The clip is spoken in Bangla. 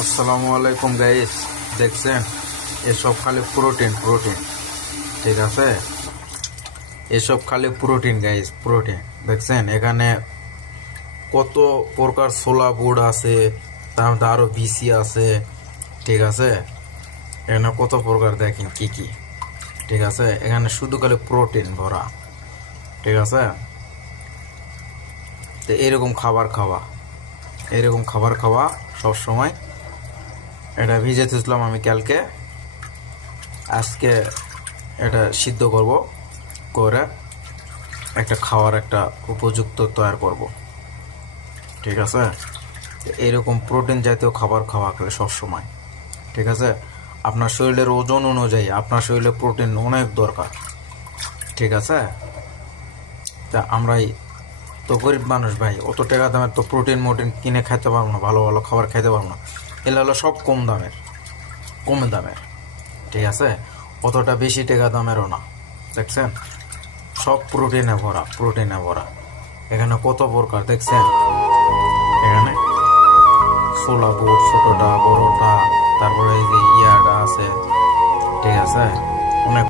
আসসালামু আলাইকুম গাইস, দেখছেন এসব খালি প্রোটিন প্রোটিন, ঠিক আছে? এসব খালি প্রোটিন গাইস, প্রোটিন। দেখছেন এখানে কত প্রকার ছোলা বুট আছে, তার মধ্যে আরো বিসি আছে, ঠিক আছে? এখানে কত প্রকার দেখেন কি কি, ঠিক আছে? এখানে শুধু খালি প্রোটিন ভরা, ঠিক আছে? তো এরকম খাবার খাওয়া, এরকম খাবার খাওয়া সব সময়। এটা ভিজেতেছিলাম আমি কালকে, আজকে এটা সিদ্ধ করব, করে একটা খাওয়ার একটা উপযুক্ত তৈরি করব, ঠিক আছে? এরকম প্রোটিন জাতীয় খাবার খাওয়া করে সব সময়, ঠিক আছে? আপনার শরীরের ওজন অনুযায়ী আপনার শরীরে প্রোটিন অনেক দরকার, ঠিক আছে? তা আমরাই তো গরিব মানুষ ভাই, অত টাকা দামের তো প্রোটিন মোটিন কিনে খাইতে পারবো না, ভালো ভালো খাবার খাইতে পারবো না। এগুলো হলো সব কম দামের, কম দামের, ঠিক আছে? অতটা বেশি টাকা দামেরও না। দেখছেন সব প্রোটিনে ভরা, প্রোটিনে ভরা। এখানে কত প্রকার দেখছেন, এখানে ছোলা বুট, ছোটটা বড়টা, তারপরে এই যে ইয়াটা আছে, ঠিক আছে? অনেক